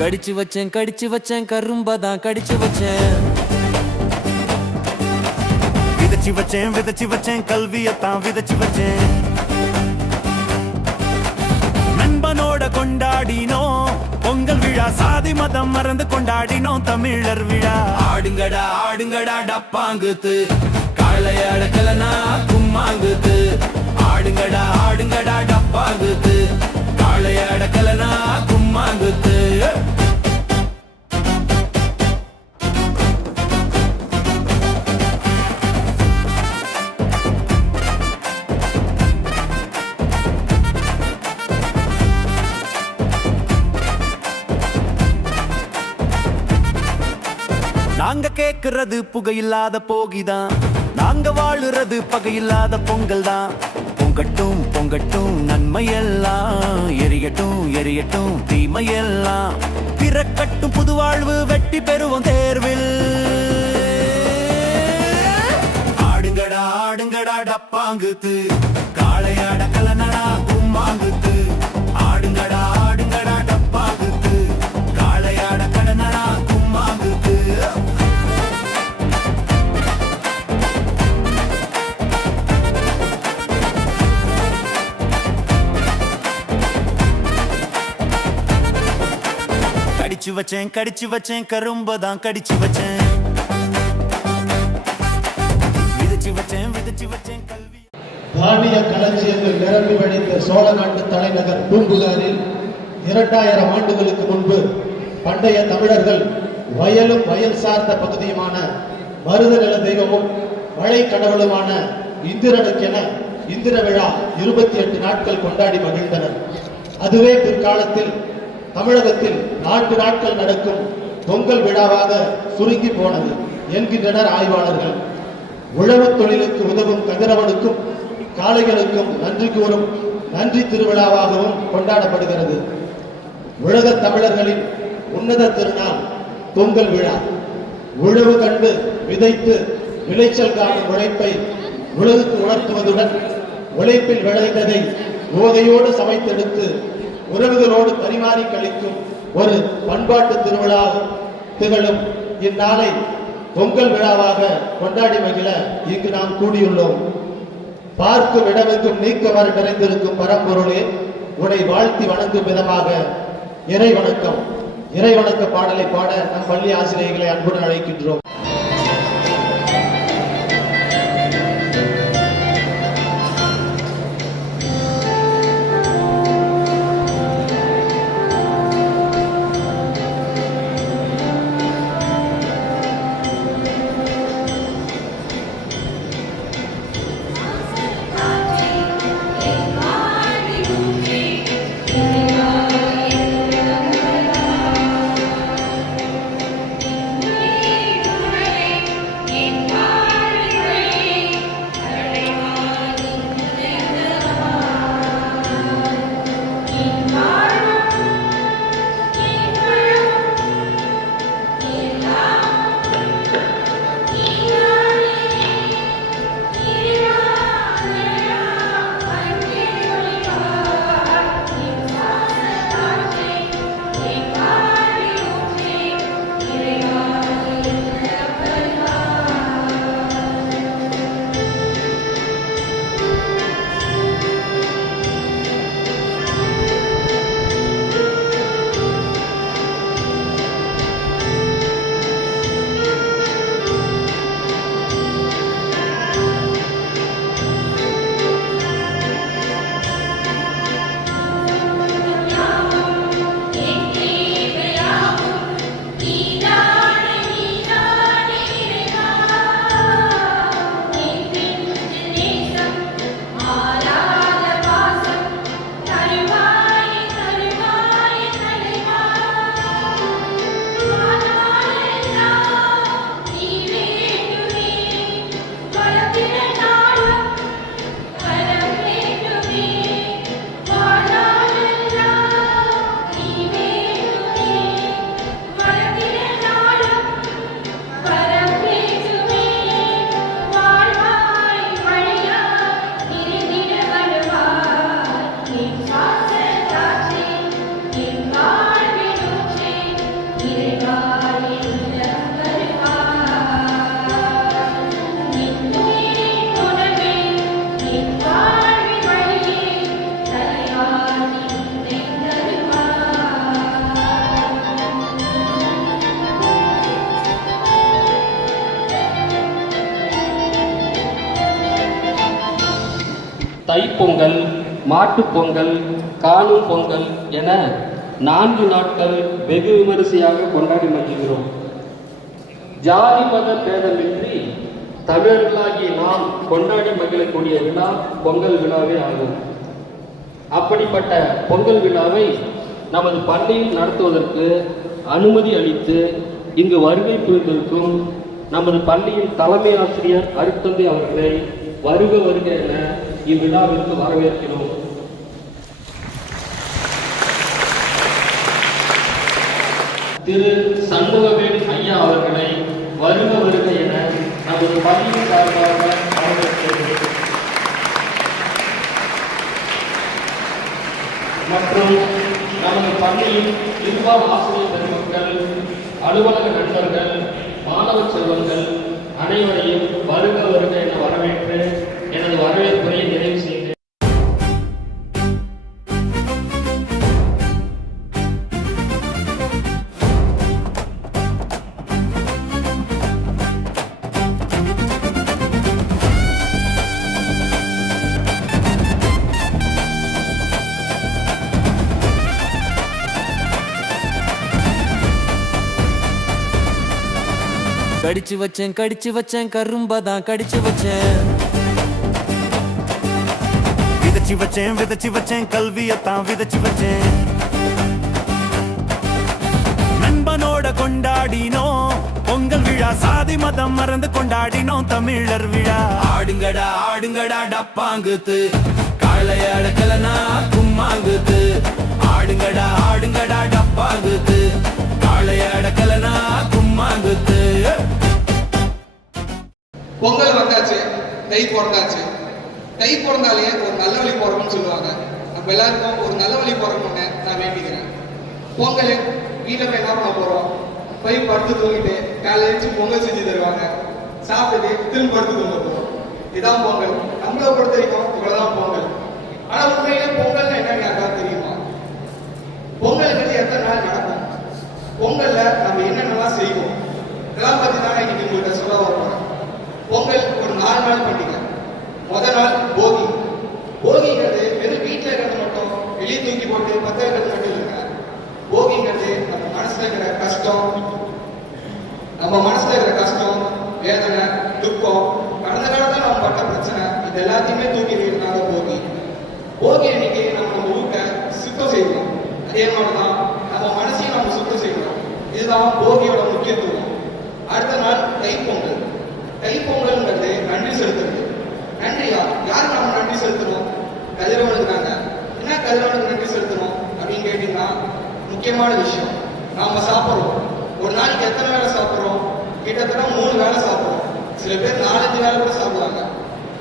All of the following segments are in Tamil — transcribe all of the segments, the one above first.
கடிச்சு வச்சேன் கரும்பதான் கடிச்சு வச்சேன். விதைச்சு வச்சேன் கல்வியத்தான் விதைச்சு வச்சேன். நண்பனோட கொண்டாடினோம் பொங்கல் விழா, சாதி மதம் மறந்து கொண்டாடினோம் தமிழர் விழா. ஆடுங்கடா ஆடுங்கடா டப்பாங்குத்து, காளையாட கலனா கும்மாங்குத்து. ஆடுங்கடா ஆடுங்கடா டப்பாங்குத்து, காளையாட கலனா கும்மாங்குத்து. நாங்க கேக்குறது புகையில்லாத போகிதான், நாங்க வாழுறது பகையில்லாத பொங்கல் தான். பொங்கட்டும் பொங்கட்டும் நன்மையெல்லாம், எரியட்டும் எரியட்டும் தீமையெல்லாம். பிறக்கட்டும் புது வாழ்வு, வெற்றி பெறுவோம் தேர்வில். ஆடுங்கடா ஆடுங்கடா டப்பாங்குத்து, காளையாட கலனடா கும்மாங்குத்து. ஆடுங்கடா ஆடுங்கடா டப்பாங்குத்து, காளையாட கலனடா கும்மாங்குத்து. கடிச்சு வச்சேன் கரும்பதான் கடிச்சு வச்சேன். விதைச்சு வச்சேன் கல்வி. தானிய களஞ்சியங்கள் நிரம்பி வழிந்த சோழ நாட்டு தலைநகர் பூம்புகாரில் 2000 ஆண்டுகளுக்கு முன்பு பண்டைய தமிழர்கள் வயலும் வயல் சார்ந்த பகுதியுமான மருத நில தெய்வமும் மழை கடவுளுமான இந்திரனுக்கென இந்திர விழா 28 நாட்கள் கொண்டாடி மகிழ்ந்தனர். அதுவே பிற்காலத்தில் தமிழகத்தில் 4 நாட்கள் நடக்கும் பொங்கல் விழாவாக சுருங்கி போனது என்கின்றனர் ஆய்வாளர்கள். உழவு தொழிலுக்கு உதவும் கதிரவனுக்கும் காளைகளுக்கும் நன்றி கூறும் நன்றி திருவிழாவாகவும் கொண்டாடப்படுகிறது. உலக தமிழர்களின் உன்னத திருநாள் பொங்கல் விழா. உழவு கண்டு விதைத்து விளைச்சல் காணும் உழைப்பை உலகுக்கு உணர்த்துவதுடன் உழைப்பில் விளைந்ததை ஓதையோடு சமைத்தெடுத்து உறவுகளோடு பரிமாறி கழிக்கும் ஒரு பண்பாட்டு திருவிழாவும் திகழும் இந்நாளை பொங்கல் விழாவாக கொண்டாடி மகிழ இங்கு நாம் கூடியுள்ளோம். பார்க்கும் இடமெங்கும் நீக்கமர நிறைந்திருக்கும் பரம்பொருளே, உன்னை வாழ்த்தி வணங்கும் விதமாக இறை வணக்க பாடலை பாட நம் பள்ளி ஆசிரியர்களை அன்புடன் அழைக்கின்றோம். தைப்பொங்கல், மாட்டுப் பொங்கல், காணும் பொங்கல் என 4 நாட்கள் வெகு விமரிசையாக கொண்டாடி மகிழ்கிறோம். ஜாதி மத பேதமின்றி தமிழர்களாகிய நாம் கொண்டாடி மகிழக்கூடிய விழா பொங்கல் விழாவே ஆகும். அப்படிப்பட்ட பொங்கல் விழாவை நமது பள்ளியில் நடத்துவதற்கு அனுமதி அளித்து இங்கு வருகை புரிந்திருக்கும் நமது பள்ளியின் தலைமை ஆசிரியர் அருட்தந்தை அவர்களை வருக வருக என இவ்விழாவிற்கு வரவேற்கிறோம். திரு சண்முகவேல் ஐயா அவர்களை வருக வருக என நமது பள்ளியின் சார்பாக வரவேற்கிறோம். மற்றும் நமது பள்ளியின் நிர்வாக ஆசிரியர் பெருமக்கள், அலுவலக நண்பர்கள், மாணவ செல்வங்கள் அனைவரையும் வருக வருக என வரவேற்று எனது வரவேற்புரையை நிறைவு செய்கிறேன். கடிச்சு வச்சேன் கரும்பதான் கடிச்சு வச்சேன். விதைச்சு வச்சேன் கல்வியத்தான் விதைச்சு வச்சேன். நண்பனோட கொண்டாடினோம் பொங்கல் விழா, சாதி மதம் மறந்து கொண்டாடினோம் தமிழர் விழா. ஆடுங்கடா ஆடுங்கடா டப்பாங்குத்து, காளைய அடக்கலனா கும்மாங்குத்து. ஆடுங்கடா ஆடுங்கடா டப்பாங்குத்து, காளைய அடக்கலனா கும்மாங்குத்து. பொங்கல் வந்தாச்சு, தை பிறந்தாச்சு. தை பிறந்தாலே ஒரு நல்ல வழி பிறக்கும்னு சொல்லுவாங்க. நம்ம எல்லாருக்கும் ஒரு நல்ல வழி பிறக்கணும்னு நான் வேண்டிக்கிறேன். பொங்கல் வீட்டில் போய் என்ன பண்ண போறோம்? போய் படுத்து தூங்கிட்டு காலையில் எழுந்து பொங்கல் செஞ்சு தருவாங்க. சாப்பிட்டுட்டு திரும்ப படுத்து தூங்க போறோம். இதுதான் பொங்கல். நம்மளை பொறுத்த வரைக்கும் இவ்வளவுதான் பொங்கல். ஆனா உண்மையிலே பொங்கல் என்னன்னு யாருக்காவது தெரியுமா? பொங்கலுக்கு எத்தனை நாள் நடக்கும்? பொங்கல்ல நம்ம என்னென்னலாம் செய்வோம் இதெல்லாம் பத்தி தான் இன்னைக்கு உங்கள்கிட்ட சொல்ல வரப்போறேன். பொங்கல் ஒரு 4 நாள் பண்டிகை. முதல் நாள் போகி. போகிங்கிறது வெறும் வீட்டில் இருக்கிறது மட்டும் வெளியே தூக்கி போட்டு பத்த வைக்கிறது மட்டும் இல்லைங்க. போகிங்கிறது நம்ம மனசுல இருக்கிற கஷ்டம், வேதனை, துக்கம், கடந்த காலத்தில் நம்ம பட்ட பிரச்சனை, இது எல்லாத்தையுமே தூக்கி வீடுனால போகி. போகி அன்னைக்கு நம்ம வீட்டை சுத்தம் செய்யணும். அதே மாதிரிதான் நம்ம மனசையும் நம்ம சுத்தம் செய்யணும். இதுதான் போகியோட முக்கியத்துவம். அடுத்த நாள் தைப்பொங்கல். தைப்பொங்கல்ங்கிறது நன்றி செலுத்துறது. நன்றியா யாருக்கு நம்ம நன்றி செலுத்தணும்? கதிரவனுக்கு தாங்க. என்ன கதிரவனுக்கு நன்றி செலுத்தணும் அப்படின்னு கேட்டீங்கன்னா, முக்கியமான விஷயம், நாம சாப்பிட்றோம். ஒரு நாளைக்கு எத்தனை வேலை சாப்பிட்றோம்? கிட்டத்தட்ட 3 வேலை சாப்பிட்றோம். சில பேர் 4-5 வேலை கூட சாப்பிடுவாங்க.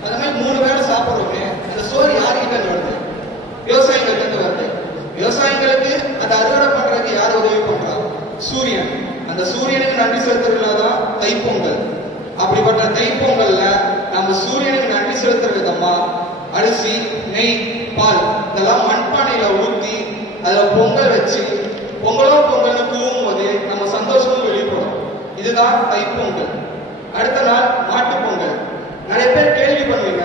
அந்த மாதிரி 3 வேலை சாப்பிட்றோமே, அந்த சோறு யார்கிட்ட வருது? விவசாயிகள்கிட்ட இருந்து வருது. விவசாயிகளுக்கு அந்த அறுவடை பண்றதுக்கு யார் உதவி பண்றா? சூரியன். அந்த சூரியனுக்கு நன்றி செலுத்துறதுலதான் தைப்பொங்கல். அப்படிப்பட்ட தைப்பொங்கல்ல நம்ம சூரியனுக்கு நன்றி செலுத்துற விதமா அரிசி, நெய், பால் இதெல்லாம் மண்பானையில ஊற்றி அதுல பொங்கல் வச்சு பொங்கல்னு கூவும் போது நம்ம சந்தோஷமும் வெளிப்படும். இதுதான் தைப்பொங்கல். அடுத்த நாள் மாட்டுப் பொங்கல். நிறைய பேர் கேள்வி பண்ணுவீங்க,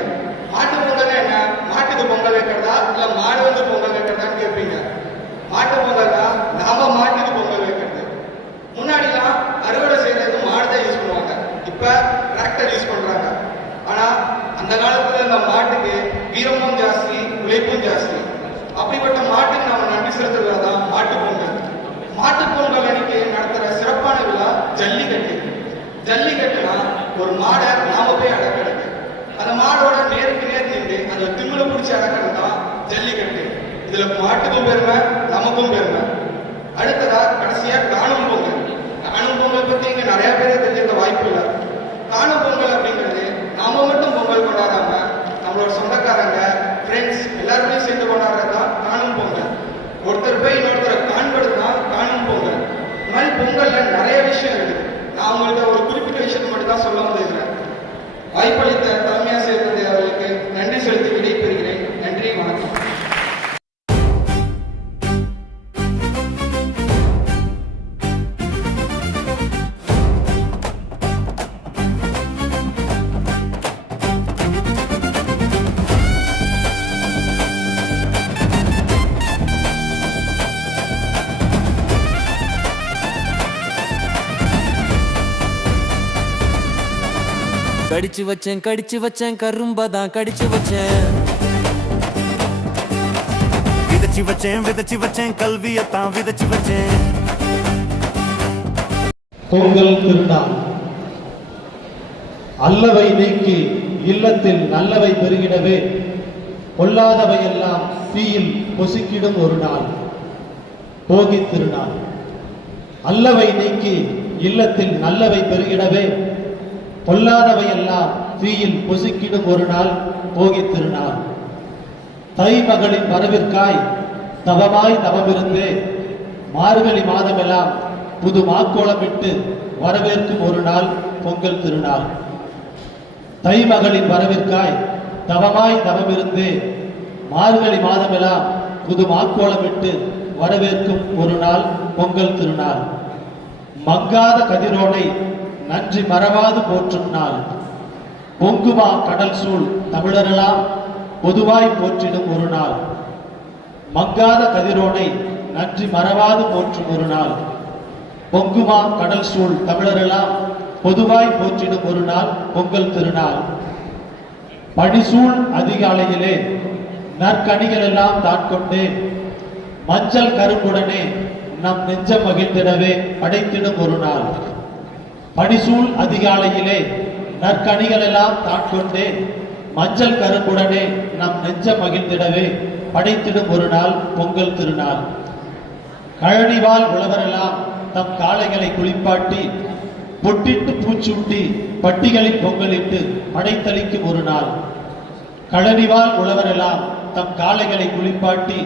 மாட்டுப் பொங்கல் என்ன? மாட்டுக்கு பொங்கல் வைக்கிறதா இல்ல மாடு வந்து பொங்கல் வைக்கிறதான்னு கேட்பீங்க. மாட்டுப் பொங்கல்னா நாம மாட்டுக்கு பொங்கல் வைக்கிறது. முன்னாடிலாம் அறுவடை செய்யறது மாடு தான் யூஸ் பண்ணுவாங்க. இப்ப டிராக்டர் யூஸ் பண்றாங்க. ஆனா அந்த காலத்துல இந்த மாட்டுக்கு வீரமும் ஜாஸ்தி, உழைப்பும் ஜாஸ்தி. அப்படிப்பட்ட மாட்டுக்கு நம்ம நன்றி செலுத்துறதுதான் மாட்டுப் பொங்கல். மாட்டுப் பொங்கல் அன்னைக்கு நடத்துற சிறப்பான விழா ஜல்லிக்கட்டு. ஜல்லிக்கட்டுனா ஒரு மாடை நாம போய் அடக்கிறது. அந்த மாடோட நேருக்கு நேர் நின்று அந்த திமிலை பிடிச்சி அடக்கிறது தான் ஜல்லிக்கட்டு. இதுல மாட்டுக்கும் பெருமை, நமக்கும் பெருமை. அடுத்ததா கடைசியா காணும் பொங்கல். காணும் பொங்கல் பத்தி இங்க நிறைய பேரை தெரிஞ்சுக்க வாய்ப்பு இல்லை. காணும் பொங்கல் அப்படிங்கிறது நாம மட்டும் பொங்கல் கொண்டாடாம நம்மளோட சொந்தக்காரங்க, ஃப்ரெண்ட்ஸ் எல்லாருமே சேர்ந்து கொண்டாடுறதுதான் காணும் பொங்கல். ஒருத்தர் போய் இன்னொருத்தரை காண்பதுதான் காணும் பொங்கல். இந்த மாதிரி பொங்கல்ல நிறைய விஷயம் இருக்கு. நான் உங்கள்கிட்ட ஒரு குறிப்பிட்ட விஷயத்தை மட்டும் தான் சொல்ல வந்திருக்கிறேன். வாய்ப்பளித்த தலைமையாசிரியர் அவர்களுக்கு நன்றி செலுத்தி விடைபெறுகிறேன். நன்றி, வணக்கம். கடிச்சு வச்சேன் கரும்பதான் கடிச்சு வச்சேன். விதைச்சு வச்சேன் கல்வியத்தான் விதைச்சு வச்சேன். பொங்கல் திருநாள் அல்லவை நீக்கி இல்லத்தில் நல்லவை பெருகிடவே பொல்லாதவையெல்லாம் தீயில் பொசுக்கிடும் ஒரு நாள் போகி திருநாள். அல்லவை நீக்கி இல்லத்தில் நல்லவை பெருகிடவே பொல்லாதவையெல்லாம் தீயில் பொசுக்கிடும் ஒரு நாள் போகி திருநாள். தை மகளின் வரவிற்காய் தவமாய் தவமிருந்தே மார்கழி மாதமெல்லாம் புது மாக்கோளமிட்டு வரவேற்கும் ஒரு நாள் பொங்கல் திருநாள். தை மகளின் வரவிற்காய் தவமாய் தவமிருந்தே மார்கழி மாதமெல்லாம் புது மாக்கோளமிட்டு வரவேற்கும் ஒரு நாள் பொங்கல் திருநாள். மங்காத கதிரோனை நன்றி மறவாது போற்றும் நாள். பொங்குமா கடல் சூழ் தமிழரெல்லாம் பொதுவாய் போற்றிடும் ஒரு நாள். மங்காத கதிரோனை நன்றி மறவாது போற்றும் ஒரு நாள். பொங்குமா கடல் சூழ் தமிழரெல்லாம் பொதுவாய் போற்றிடும் ஒரு நாள் பொங்கல் திருநாள். படிசூழ் அதிகாலையிலே நற்கனிகள் எல்லாம் தான் கொண்டே மஞ்சள் கரும்புடனே நம் நெஞ்சம் மகிழ்ந்திடவே படைத்திடும் ஒரு நாள். படிசூழ் அதிகாலையிலே நற்கனிகள் எல்லாம் தான் கொண்டே மஞ்சள் கரும்புடனே நம் நெஞ்சம் மகிழ்ந்திடவே படைத்திடும் ஒரு நாள் பொங்கல் திருநாள். கழனிவால் உழவரெல்லாம் தம் காளைகளை குளிப்பாட்டி பொட்டிட்டு பூச்சூட்டி பட்டிகளில் பொங்கலிட்டு படைத்தளிக்கும் ஒரு நாள். கழனிவால் உழவரெல்லாம் தம் காளைகளை குளிப்பாட்டி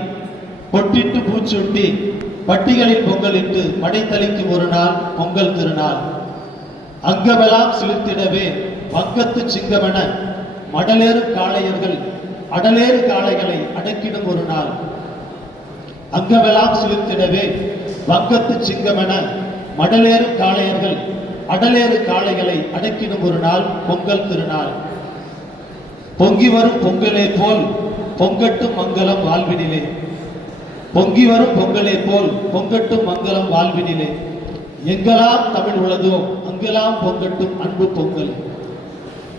பொட்டிட்டு பூச்சூட்டி பட்டிகளில் பொங்கலிட்டு படைத்தளிக்கும் ஒரு நாள் பொங்கல் திருநாள். அங்கமெல்லாம் சிலிர்த்திடவே வங்கத்து சிங்கமென மடலேறு காளையர்கள் அடலேறு காளைகளை அடக்கிடும் ஒரு நாள். அங்கமெல்லாம் சிலிர்த்திடவே வங்கத்து சிங்கமென மடலேறு காளையர்கள் அடலேறு காளைகளை அடக்கிடும் ஒரு நாள் பொங்கல் திருநாள். பொங்கி வரும் பொங்கலே போல் பொங்கட்டும் மங்களம் வாழ்வினிலே. பொங்கி வரும் பொங்கலே போல் பொங்கட்டும் மங்களம் வாழ்வினிலே. எங்கெல்லாம் தமிழ் உள்ளதோ அங்கெல்லாம் பொங்கட்டும் அன்பு பொங்கல்.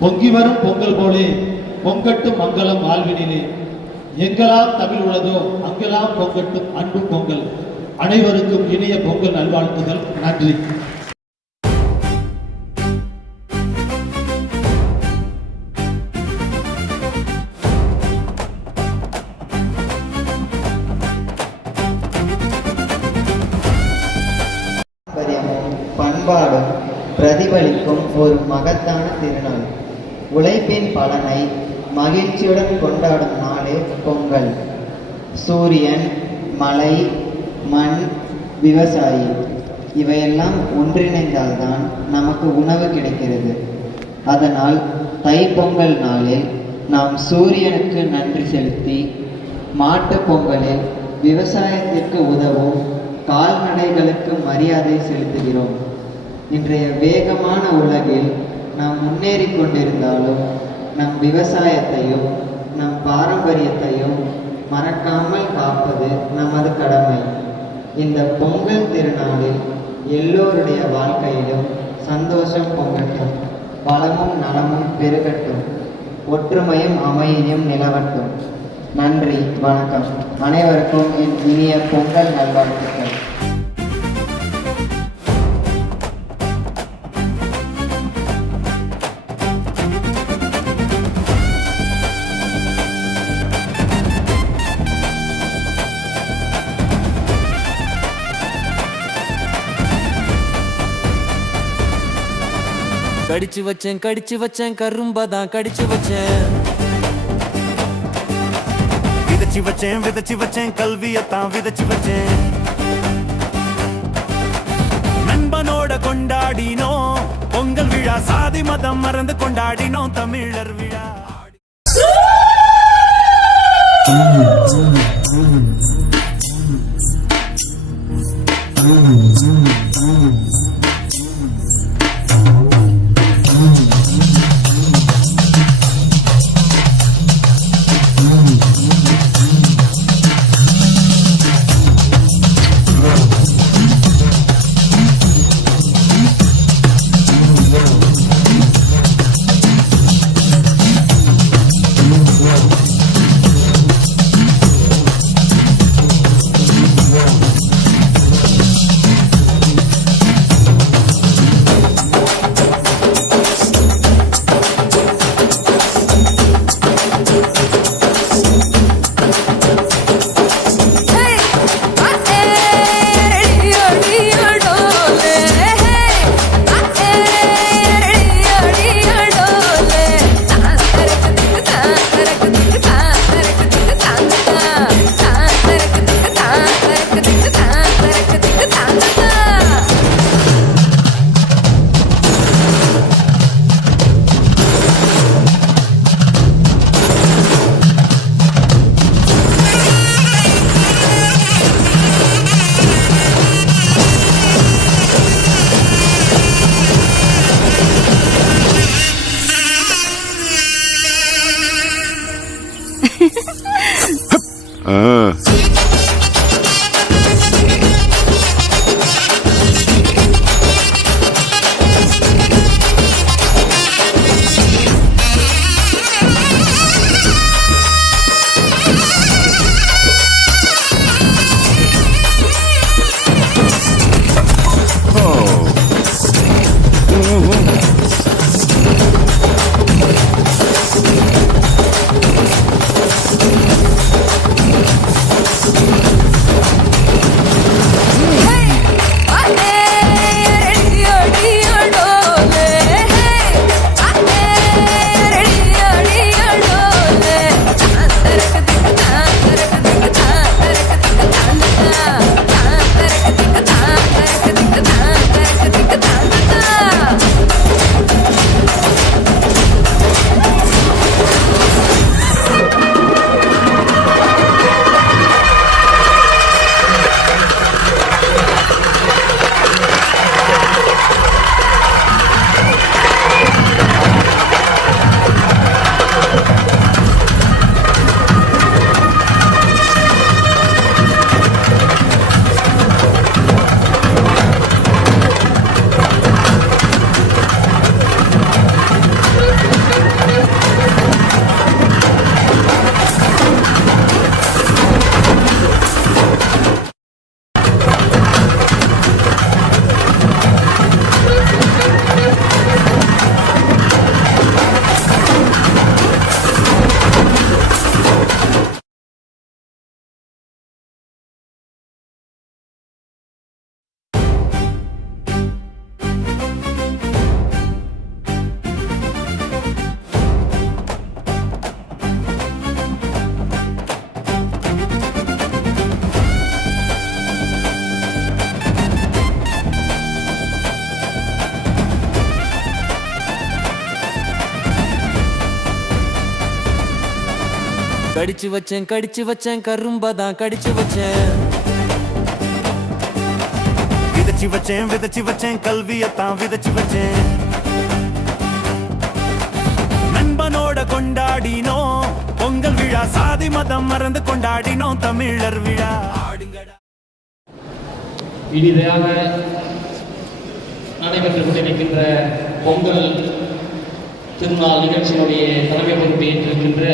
பொங்கி வரும் பொங்கல் போலே பொங்கட்டும் மங்களம் வாழ்வினிலே. எங்கெல்லாம் தமிழ் உள்ளதோ அங்கெல்லாம் பொங்கட்டும் அன்பு பொங்கல். அனைவருக்கும் இனிய பொங்கல் நல்வாழ்த்துகள். நன்றி. பண்பாடும் பிரதிபலிக்கும் ஒரு மகத்தான திருநாள். உழைப்பின் பலனை மகிழ்ச்சியுடன் கொண்டாடும் நாளே பொங்கல். சூரியன், மலை, மண், விவசாயி இவையெல்லாம் ஒன்றிணைந்தால்தான் நமக்கு உணவு கிடைக்கிறது. அதனால் தைப்பொங்கல் நாளில் நாம் சூரியனுக்கு நன்றி செலுத்தி, மாட்டு பொங்கலில் விவசாயத்திற்கு உதவும் கால்நடைகளுக்கு மரியாதை செலுத்துகிறோம். இன்றைய வேகமான உலகில் நாம் முன்னேறி கொண்டிருந்தாலும் நம் விவசாயத்தையும் நம் பாரம்பரியத்தையும் மறக்காமல் காப்பது நமது கடமை. இந்த பொங்கல் திருநாளில் எல்லோருடைய வாழ்க்கையிலும் சந்தோஷம் பொங்கட்டும், வளமும் நலமும் பெருகட்டும், ஒற்றுமையும் அமைதியும் நிலவட்டும். நன்றி, வணக்கம். அனைவருக்கும் என் இனிய பொங்கல் நல்வாழ்த்துக்கள். கடிச்சு வச்சேன் கரும்பதான் கடிச்சு வச்சேன். விதைச்சு வச்சேன் கல்வியத்தான் விதைச்சு வச்சேன். நண்பனோட கொண்டாடினோம் பொங்கல் விழா. சாதி மதம் மறந்து கொண்டாடினோம் தமிழர் விழா. கடிச்சு வச்சேன் கரும்பதான் கடிச்சு வச்சேன். விதைச்சு வச்சேன் கல்வியத்தான் விதைச்சு வச்சேன். நண்பனோட கொண்டாடினோம் பொங்கல் விழா, சாதி மதம் மறந்து கொண்டாடினோம் தமிழர் விழா. இனிதாக நடைபெற்றுக் கொண்டிருக்கின்ற பொங்கல் திருநாள் நிகழ்ச்சியினுடைய தலைமை பொறுப்பை ஏற்றிருக்கின்ற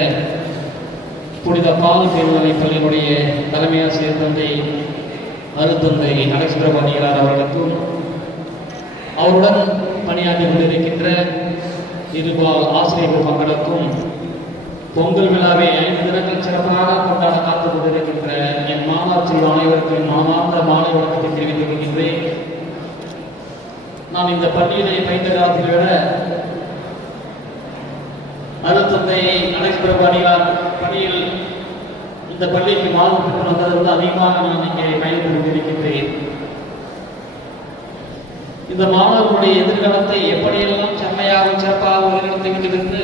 புனித பால் மேல்நிலைப் பள்ளியினுடைய தலைமை ஆசிரியர் தந்தை அருத்தந்தை அலெக்சுப்பிரமணியனார் அவர்களுக்கும் அவருடன் பணியாற்றி கொண்டிருக்கின்ற இருபால் ஆசிரியர் மக்களுக்கும் பொங்கல் விழாவை 5 தினங்கள் சிறப்பாக கொண்டாட காத்துக் கொண்டிருக்கின்ற என் மாணவர் செல்வ அனைவருக்கும் மாணார்ந்த மாலை வணக்கத்தை தெரிவித்துக் கொள்கின்றேன். நான் இந்த பள்ளியிலே பயின்ற காலத்தில் விட அருத்தந்தை அலெக்சுப்பிரமணியனார் பணியில் இந்த பள்ளிக்கு மாணவர் பெற்று வந்தது அதிகமாக நான் இங்கே பயன்படுத்தி கொண்டிருக்கின்றேன். இந்த மாணவர்களுடைய எதிர்காலத்தை எப்படியெல்லாம் செம்மையாக சிறப்பாக வழிநடத்திக் கொண்டிருந்து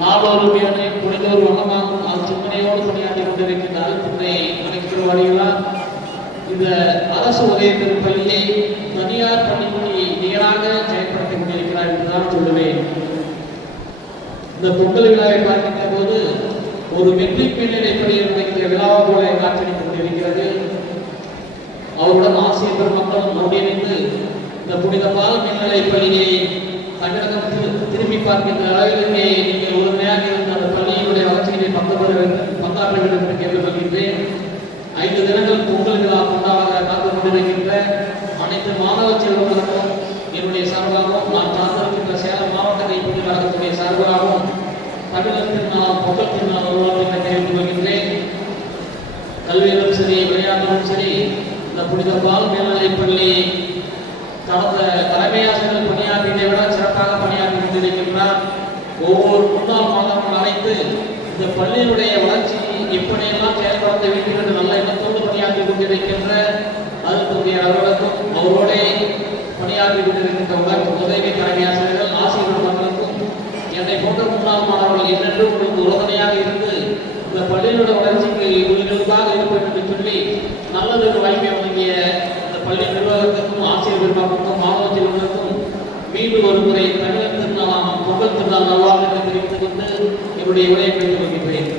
நாளொரு பேரை புரிதொரு வண்ணமாகவும் அது சிந்தனையோடு பணியாற்றி கொண்டிருக்கின்ற அருத்தந்தை அலெக்சுப்பிரமணியனார் இந்த அரசு உதவி பள்ளியை தனியார் பள்ளிக்கு நிகராக செயல்படுத்திக் கொண்டிருக்கிறார் என்றுதான் சொல்லுவேன். இந்த பொங்கல் விழாவை பார்க்கின்ற போது ஒரு மெட்ரிக் மேல்நிலைப் பள்ளியில் நடக்கிற விழாவை போல காட்சியளித்துக் கொண்டிருக்கிறது. அவருடன் ஆசிரியர் பெருமக்களும் ஒன்றிணைந்து இந்த புனித பால் மேல்நிலைப் பள்ளியை தமிழகம் திரும்பி பார்க்கின்ற அளவிற்கு நீங்கள் உறுதியாக இருந்த அந்த பள்ளியினுடைய வளர்ச்சியை பங்காற்ற வேண்டும் என்று கேட்டுக்கொள்கின்றேன். 5 தினங்கள் பொங்கல் விழா கொண்டாட காத்துக் கொண்டிருக்கின்ற அனைத்து மாணவ செல்வங்களுக்கும் என்னுடைய சார்பாகவும் நான் சார்ந்திருக்கின்ற சேலம் மாவட்ட கைப்பற்றி கழகத்துடைய சார்பாகவும் தமிழர் திருநாள் பொங்கல் திருநாள் உருவாக்கத்தை தெரிவித்துக் கொள்கின்றேன். கல்வியிலும் சரி விளையாட்டிலும் சரி இந்த புனித பால் மேல்நிலைப் பள்ளி கடந்த தலைமையாசிரியர் பணியாற்றியதை விட சிறப்பாக பணியாற்றி கொண்டிருக்கின்றார். ஒவ்வொரு முன்னாள் மாணவர்கள் அழைத்து இந்த பள்ளியினுடைய வளர்ச்சி எப்படியெல்லாம் செயல்படுத்த வேண்டும் என்று நல்ல எண்ணத்தோடு பணியாற்றி கொண்டிருக்கின்ற அருத்தந்தை அவர்களுக்கும் அவரோட பணியாற்றி கொண்டிருக்கின்ற உதவி தலைமையாசிரியர்கள் ஆசிரியர் மக்களுக்கும் என்னை போன்ற முன்னாள் மாணவர்கள் என்னென்றும் உங்களுக்கு உறுதுணையாக இருந்து இந்த பள்ளியினுடைய வளர்ச்சிக்கு உறுதியாக இருப்பேன் என்று சொல்லி நல்லதொரு வாய்ப்பை வழங்கிய இந்த பள்ளி நிர்வாகத்திற்கும் ஆசிரியர் பெருமக்களுக்கும் மாணவ செல்வங்களுக்கும் மீண்டும் ஒரு முறை தமிழர் திருநாளாம் பொங்கல் திருநாள் நல்வாழ்வுகளை தெரிவித்துக் கொண்டு என்னுடைய உரையை பெற்றுக் கொள்கின்றேன்.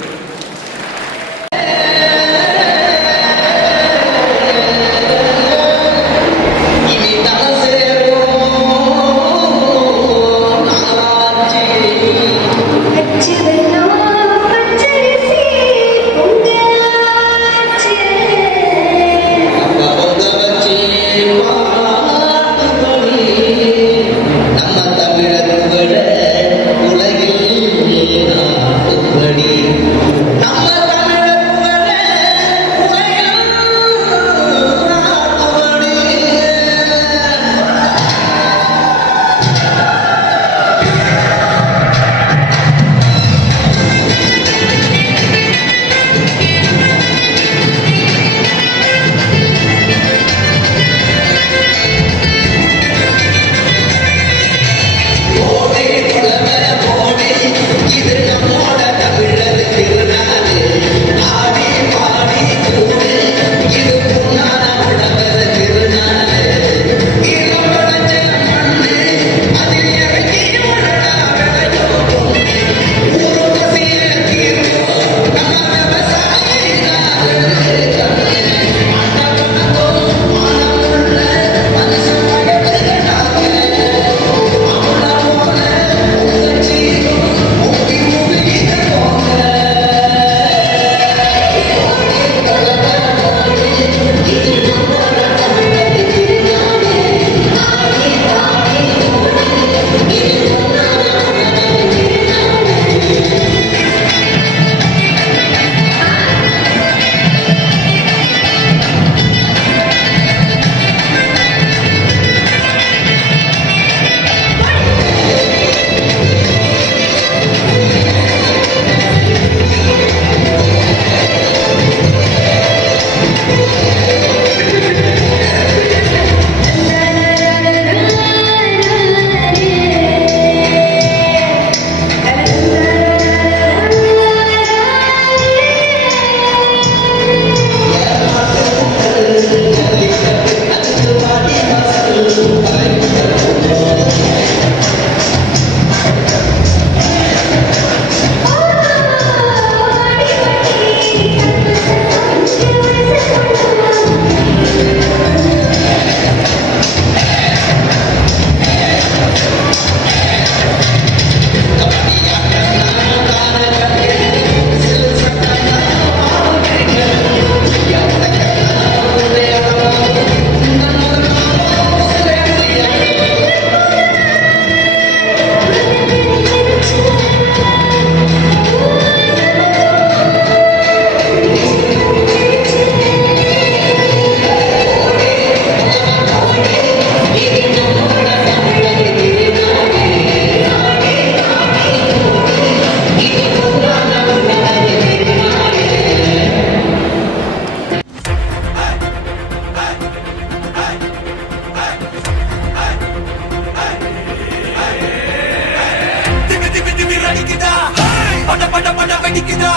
பட பட வெடிக்குதா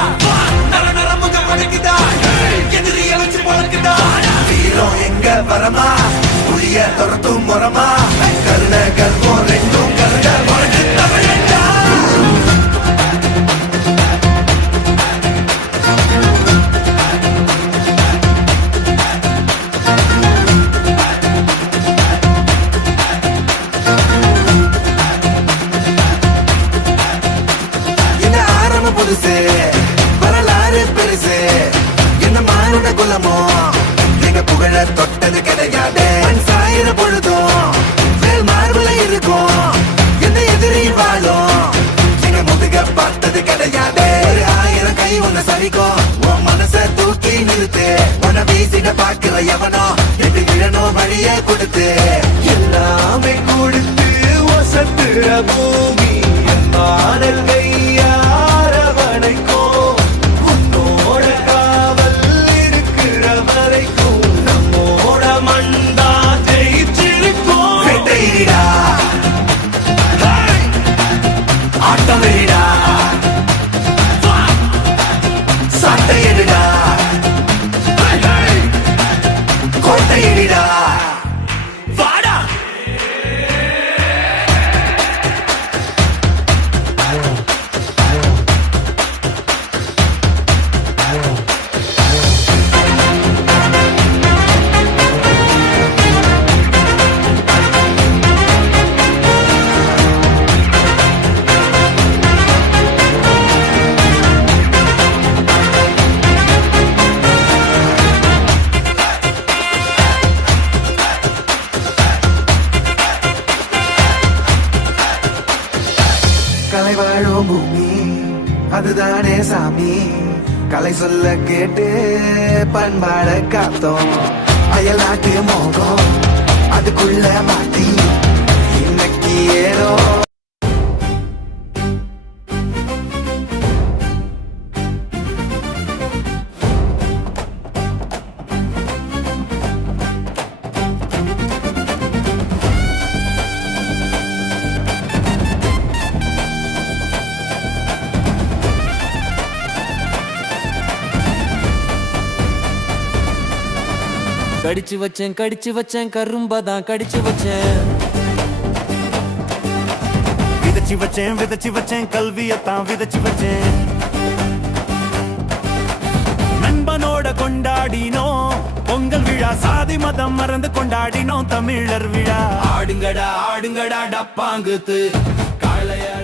நர நர முகம் வடக்குதா எதிரிய வச்சு பொழக்குதா வீரம் எங்க வரமா புளிய துரத்தும் முறமா கருண கர்வம் ரெண்டும் கருண வழக்கு தமிழண்டா என்ன ஆரம்பம் புதுசு வரலாறு பெருசு என்ன மானுட குலமோ எங்க புகழ தொட்டது கிடையாது சாயிர பொழுதும் வேல் மார்புல இருக்கும் என்ன எதிரி வாழும் எங்க முதுக பார்த்தது கிடையாது 1000 கை ஒன்ன சரிக்கும் உன் மனச தூக்கி நிறுத்து உன்னை வீசிட பாக்குற எவனோ எட்டு விழனோ வழியே கொடுத்து எல்லாமே கொடுத்து வசத்துற பூமி மாடல் கையாரவணைக்கோ உன்னோட காவல் இருக்கிற வரைக்கும் நம்மோட மண்டா ஜெயிச்சிருக்கோம் வெட்டையிடா ஆட்டம் வெளிடா சட்டையிடா கோட்டையிடா வாடா கலை வாழும் பூமி அதுதானே சாமி கலை சொல்ல கேட்டு பண்பாட காத்தோம் அயல்நாட்டு மோகம் அதுக்குள்ள மாட்டி இன்னைக்கு ஏறோ கடிச்சு வச்சேன் கரும்பதான் கடிச்சு வச்சேன் விதைச்சு வச்சேன் கல்வியத்தான் விதைச்சு வச்சேன் நண்பனோட கொண்டாடினோம் பொங்கல் விழா சாதி மதம் மறந்து கொண்டாடினோம் தமிழர் விழா ஆடுங்கடா ஆடுங்கடா டப்பாங்குத்து காளையாட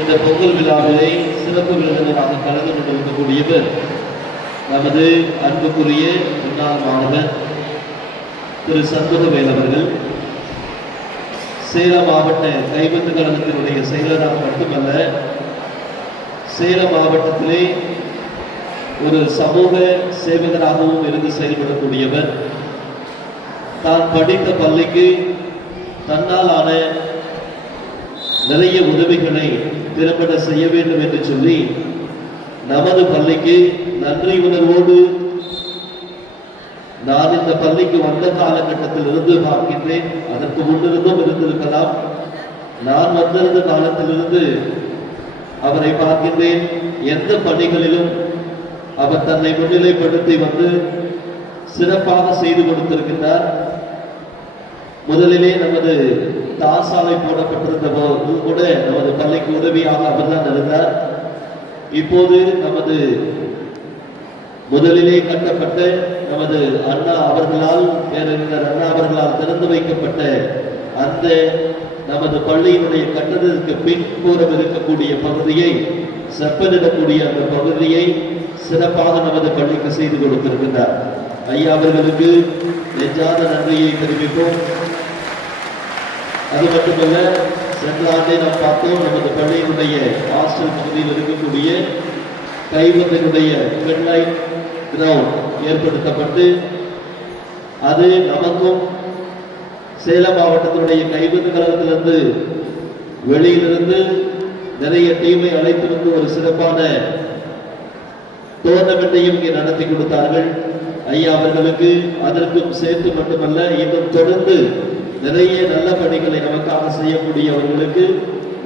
இந்த பொங்கல் விழாவிலே சிறப்பு விருந்தினராக கலந்து கொண்டிருக்கக்கூடியவர் நமது அன்புக்குரிய முன்னாள் மாணவர் திரு சண்முகவேல் அவர்கள். சேலம் மாவட்ட கைப்பந்து கழகத்தினுடைய செயலராக மட்டுமல்ல, சேலம் மாவட்டத்திலே ஒரு சமூக சேவகராகவும் இருந்து செயல்படக்கூடியவர். தான் படித்த பள்ளிக்கு தன்னால் ஆன நிறைய உதவிகளை திறம்பட செய்ய வேண்டும் என்று சொல்லி நமது பள்ளிக்கு நன்றி உணர்வோடு நான் இந்த பள்ளிக்கு வந்த காலகட்டத்தில் இருந்து பார்க்கின்றேன். அதற்கு முன்னிருந்தும் இருந்திருக்கலாம். நான் வந்திருந்த காலத்திலிருந்து அவரை பார்க்கின்றேன். எந்த பணிகளிலும் அவர் தன்னை முன்னிலைப்படுத்தி வந்து சிறப்பாக செய்து கொடுத்திருக்கின்றார். முதலிலே நமது தாசாலை போடப்பட்டிருந்த போது கூட நமது பள்ளிக்கு உதவியாக அவர்தான் இருந்தார். இப்போது நமது முதலிலே கட்டப்பட்ட நமது அண்ணா அவர்களால் பேரறிஞர் அண்ணா அவர்களால் திறந்து வைக்கப்பட்ட அந்த நமது பள்ளியினுடைய கட்டடத்திற்கு பின்புறம் இருக்கக்கூடிய பகுதியை, செப்பனிடக்கூடிய அந்த பகுதியை சிறப்பாக நமது பள்ளிக்கு செய்து கொடுத்திருக்கின்றார். ஐயா அவர்களுக்கு நெஞ்சாத நன்றியை தெரிவிப்போம். அது மட்டுமல்ல, சென்ற ஆண்டை நாம் பார்த்தோம், நமது பள்ளியினுடைய ஹாஸ்டல் பகுதியில் இருக்கக்கூடிய கைவந்தினுடைய பெண்லைட் கிரவுண்ட் ஏற்படுத்தப்பட்டு அது நமக்கும் சேலம் மாவட்டத்தினுடைய கைவந்து கழகத்திலிருந்து வெளியிலிருந்து நிறைய டீமை அழைத்து வந்து ஒரு சிறப்பான டோர்னமெண்ட்டையும் இங்கே நடத்தி கொடுத்தார்கள். ஐயா அவர்களுக்கு அதற்கும் சேர்த்து மட்டுமல்ல, இன்னும் தொடர்ந்து நிறைய நல்ல பணிகளை நமக்காக செய்யக்கூடியவர்களுக்கு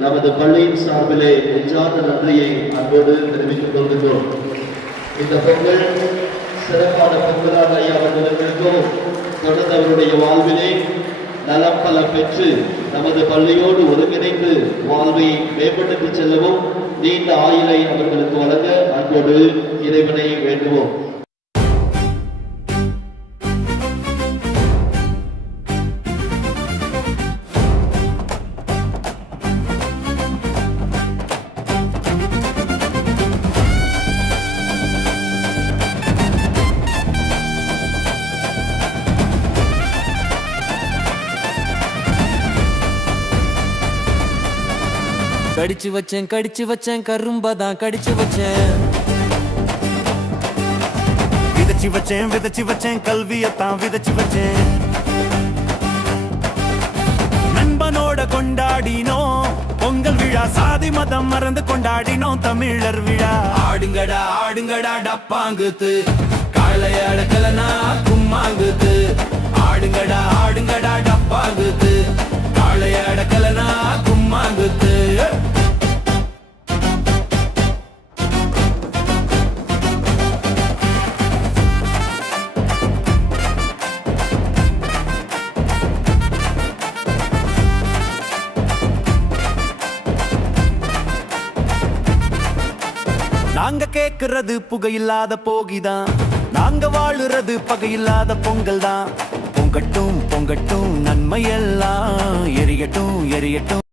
நமது பள்ளியின் சார்பிலே நெஞ்சார்ந்த நன்றியை அன்போடு தெரிவித்துக் கொள்கின்றோம். இந்த பொங்கல் சிறப்பான பொங்கலாக ஐயா அவர்களுக்கும் தொடர்ந்து அவருடைய வாழ்விலே நலம் பல பெற்று நமது பள்ளியோடு ஒருங்கிணைந்து வாழ்வை மேம்படுத்தி செல்லவும் நீண்ட ஆயுளை அவர்களுக்கு வழங்க அன்போடு இறைவனை வேண்டுவோம். கடிச்சு வச்சேன் கரும்பதான் கடிச்சு வச்சேன். விதைச்சு வச்சேன் கல்வியத்தான் விதைச்சு வச்சேன். நண்பனோட கொண்டாடினோம் பொங்கல் விழா, சாதி மதம் மறந்து கொண்டாடினோம் தமிழர் விழா. ஆடுங்கடா ஆடுங்கடா டப்பாங்குத்து, காளைய அடக்கலனா கும்மாங்குத்து. ஆடுங்கடா ஆடுங்கடா டப்பாங்குத்து, காளைய அடக்கலனா கும்மாங்குத்து. நாங்க கேக்குறது புகையில்லாத போகிதான், நாங்க வாழுறது பகையில்லாத பொங்கல் தான். பொங்கட்டும் பொங்கட்டும் நன்மையெல்லாம் எரியட்டும் எரியட்டும்.